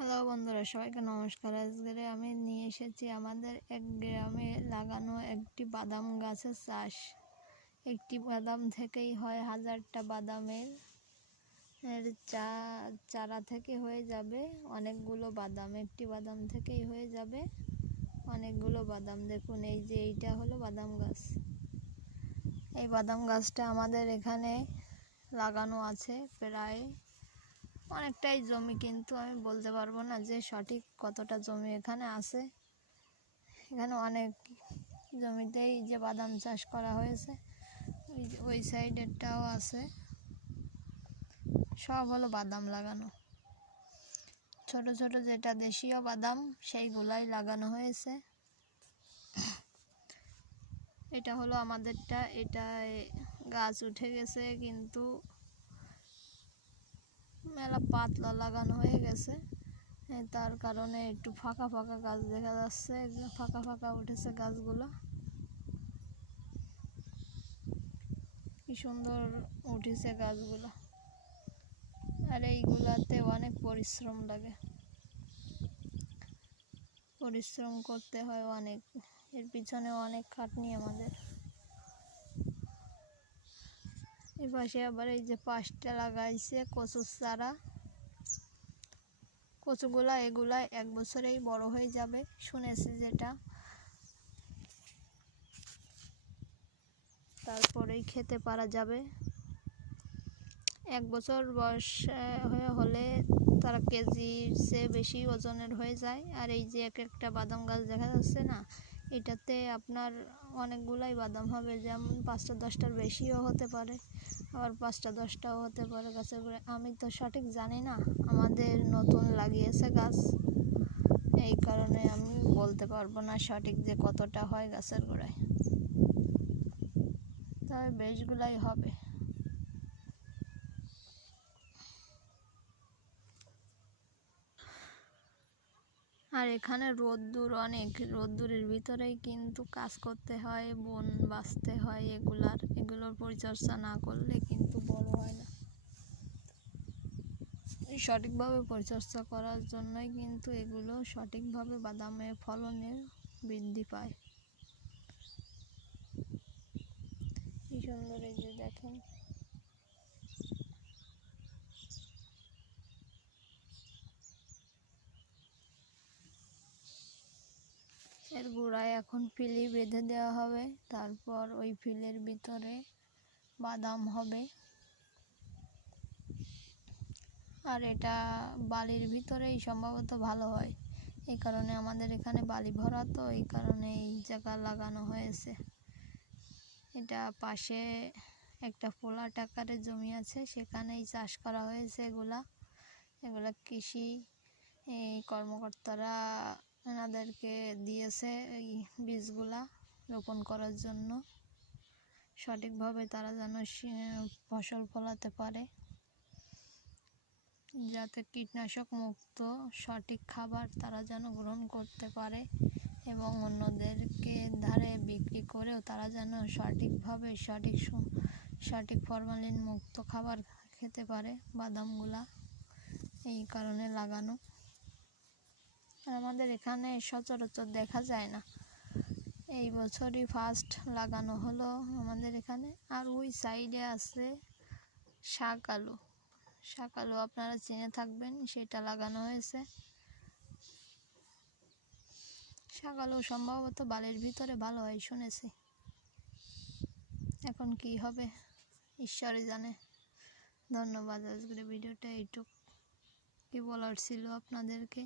Hello বন্ধুরা, সবাইকে নমস্কার। আজকে আমি নিয়ে এসেছি আমাদের এক গ্রামে লাগানো একটি বাদাম গাছের চাষ। একটি বাদাম থেকেই হয় হাজারটা বাদামের চারা থেকে হয়ে যাবে অনেকগুলো বাদাম। একটি বাদাম থেকেই হয়ে যাবে অনেকগুলো বাদাম। দেখুন, এই যে এইটা হলো বাদাম গাছ। এই বাদাম গাছটা আমাদের এখানে লাগানো আছে প্রায় অনেকটাই জমি, কিন্তু আমি বলতে পারবো না যে সঠিক কতটা জমি এখানে আছে। এখানে অনেক জমিতেই যে বাদাম চাষ করা হয়েছে, ওই সাইডেরটাও আছে, সব হলো বাদাম লাগানো। ছোট ছোট যেটা দেশীয় বাদাম সেইগুলাই লাগানো হয়েছে। এটা হলো আমাদেরটা, এটা গাছ উঠে গেছে কিন্তু মেলা পাতলা লাগানো হয়ে গেছে, তার কারণে একটু ফাঁকা ফাঁকা গাছ দেখা যাচ্ছে, ফাঁকা ফাঁকা উঠেছে গাছগুলো। কি সুন্দর উঠেছে গাছগুলো। আর এইগুলাতে অনেক পরিশ্রম লাগে, পরিশ্রম করতে হয় অনেক, এর পিছনে অনেক খাটনি আমাদের। এই পাশে আবার এই যে পাশটা লাগাইছে কচুর চারা। কচুগুলা এগুলা এক বছরেই বড় হয়ে যাবে শুনেছি যেটা, তারপরেই খেতে পারা যাবে। এক বছর বয়স হলে তারা কেজির চেয়ে বেশি ওজনের হয়ে যায়। আর এই যে এক একটা বাদাম গাছ দেখা যাচ্ছে না, এটাতে আপনার অনেকগুলাই বাদাম হবে, যেমন 5টা 10টার বেশিও হতে পারে, আবার 5টা 10টাও হতে পারে গাছের গোড়ায়। আমি তো সঠিক জানি না, আমাদের নতুন লাগিয়েছে গাছ, এই কারণে আমি বলতে পারবো না সঠিক যে কতটা হয় গাছের গোড়ায়, তবে বেশগুলাই হবে। আর এখানে রোদ্দুর অনেক, রোদ্দুরের ভিতরেই কিন্তু কাজ করতে হয়, বন বাঁচতে হয়। এগুলোর পরিচর্যা না করলে কিন্তু বড় হয় না। এই সঠিকভাবে পরিচর্যা করার জন্যই কিন্তু এগুলো সঠিকভাবে বাদামের ফলনের বৃদ্ধি পায়। কি সুন্দর, এই যে দেখেন, এর গোড়ায় এখন ফিলি বেঁধে দেওয়া হবে, তারপর ওই ফিলের ভিতরে বাদাম হবে। আর এটা বালির ভিতরেই সম্ভবত ভালো হয়, এই কারণে আমাদের এখানে বালি ভরা, তো এই কারণে এই জায়গা লাগানো হয়েছে। এটা পাশে একটা ফ্ল্যাট আকারে জমি আছে, সেখানেই চাষ করা হয়েছে এগুলা কৃষি কর্মকর্তারা এনাদেরকে দিয়েছে এই বীজগুলা রোপণ করার জন্য, সঠিকভাবে তারা যেন ফসল ফলাতে পারে, যাতে কীটনাশক মুক্ত সঠিক খাবার তারা যেন গ্রহণ করতে পারে, এবং অন্যদেরকে ধারে বিক্রি করেও তারা যেন সঠিকভাবে সঠিক ফরমালিন মুক্ত খাবার খেতে পারে বাদামগুলা, এই কারণে লাগানো। আর আমাদের এখানে সচরাচর দেখা যায় না, এই বছরই ফার্স্ট লাগানো হলো আমাদের এখানে। আর ওই সাইডে আছে শাক আলু, আপনারা চিনে থাকবেন, সেটা লাগানো হয়েছে। শাক আলু সম্ভবত বালির ভিতরে ভালো হয় শুনেছি, এখন কি হবে ঈশ্বরই জানে। ধন্যবাদ। আজকের ভিডিওটা এইটুকু কি বলার ছিল আপনাদেরকে।